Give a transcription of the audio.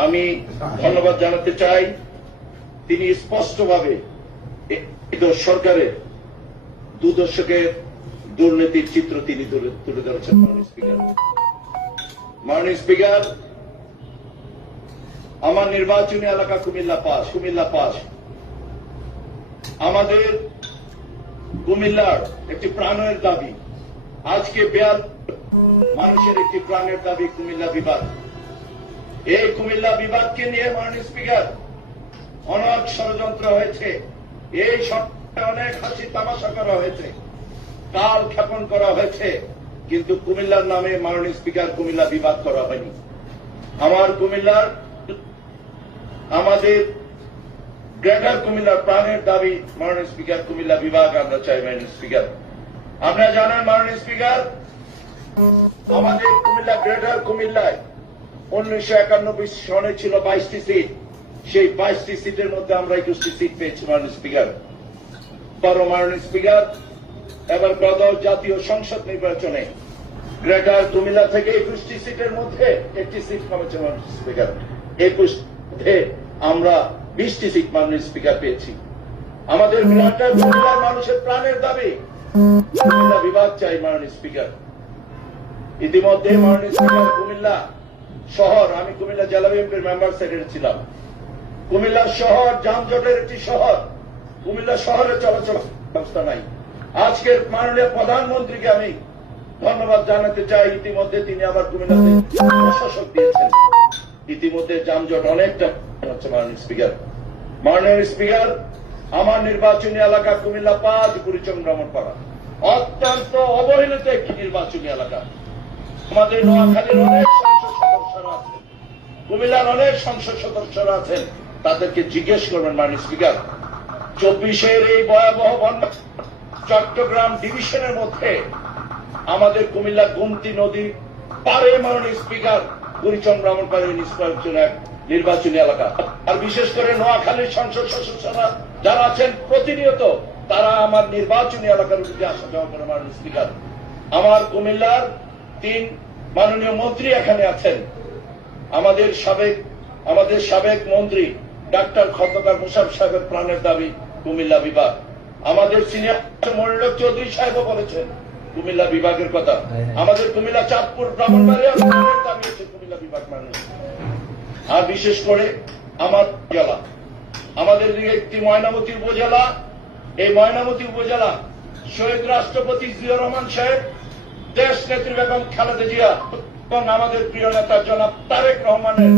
আমি ধন্যবাদ জানাতে চাই, তিনি স্পষ্টভাবে সরকারের 2 দশকের দুর্নীতির চিত্র তিনি তুলে ধরেছেন। মাননীয় স্পিকার, আমার নির্বাচনী এলাকা কুমিল্লা পাস। আমাদের কুমিল্লার একটি প্রাণের দাবি, আজকে মানুষের একটি প্রাণের দাবি কুমিল্লা বিভাগ। এই কুমিল্লা বিভাগকে নিয়ে মাননীয় স্পিকার অনেক ষড়যন্ত্র হয়েছে, এই সরকারে অনেক হাসি তামাশা করা হয়েছে, কাল ক্ষেপণ করা হয়েছে, কিন্তু কুমিল্লার নামে মাননীয় স্পিকার কুমিল্লা বিভাগ করা হয়নি। আমাদের গ্রেটার কুমিল্লার প্রাণের দাবি মাননীয় স্পিকার কুমিল্লা বিভাগ আমরা চাই। মাননীয় স্পিকার, আপনারা জানেন মাননীয় স্পিকার, আমাদের কুমিল্লা গ্রেটার কুমিল্লায় 1991 সনে ছিল 22টি সিট। সেই 22টি সিটের মধ্যে আমরা 21টি সিট পেয়েছি মাননীয় স্পিকার। মাননীয় স্পিকার, এবার দ্বাদশ জাতীয় সংসদ নির্বাচনে গ্রেটার কুমিল্লা থেকে 21টি সিটের মধ্যে 1টি সিট কমেছে মাননীয় স্পিকার। 21 মধ্যে আমরা 20টি সিট মাননীয় স্পিকার পেয়েছি। আমাদের গ্রেটার কুমিল্লার মানুষের প্রাণের দাবি কুমিল্লা বিভাগ চাই মাননীয় স্পিকার। ইতিমধ্যে মাননীয় স্পিকার কুমিল্লা শহর, আমি কুমিল্লা জেলা বিএনপির মেম্বার সেক্রেটারি ছিলাম। কুমিল্লা শহর যানজটের একটি শহর, কুমিল্লা শহরে চলাচল ব্যবস্থা নাই। আজকের মাননীয় প্রধানমন্ত্রীকে আমি ধন্যবাদ জানাতে চাই, ইতিমধ্যে তিনি আবার কুমিল্লাতে প্রশাসক দিয়েছেন। ইতিমধ্যে যানজট অনেকটা হচ্ছে মাননীয় স্পিকার। আমার নির্বাচনী এলাকা কুমিল্লা 5 কুড়িচং ব্রাহ্মণপাড়া অত্যন্ত অবহেলিত একটি নির্বাচনী এলাকা। আমাদের নোয়াখালীর অনেক সংসদ সদস্যরা আছেন, কুমিল্লার অনেক সংসদ সদস্যরা আছেন, তাদেরকে জিজ্ঞেস করবেন মাননীয় স্পিকার, 24-এর এই ভয়াবহ বন্যা চট্টগ্রাম ডিভিশনের মধ্যে আমাদের কুমিল্লা গোমতী নদী পারে মাননীয় স্পিকার কুড়িচং ব্রাহ্মণপাড়া নির্বাচনী এলাকা। আর বিশেষ করে নোয়াখালীর সংসদ সদস্যরা যারা আছেন প্রতিনিয়ত, তারা আমার নির্বাচনী এলাকার উপরে আসা যাওয়া করে মাননীয় স্পিকার। আমার কুমিল্লার 3 মাননীয় মন্ত্রী এখানে আছেন। আমাদের সাবেক মন্ত্রী ডাক্তার খন্দকার মুশারফ সাহেবের প্রাণের দাবি কুমিল্লা বিভাগ। আমাদের সিনিয়র মনিরুল চৌধুরী সাহেবও বলেছেন কুমিল্লা বিভাগের কথা। আমাদের কুমিল্লা চাঁদপুর ব্রাহ্মণবাড়িয়া দাবি হচ্ছে কুমিল্লা বিভাগ মাননীয়। আর বিশেষ করে আমার জেলা, আমাদের একটি ময়নামতি উপজেলা, এই ময়নামতি উপজেলা শহীদ রাষ্ট্রপতি জিয়া রহমান সাহেব, দেশ নেত্রী বেগম খালেদা জিয়া এবং আমাদের প্রিয় নেতা জনাব তারেক রহমানের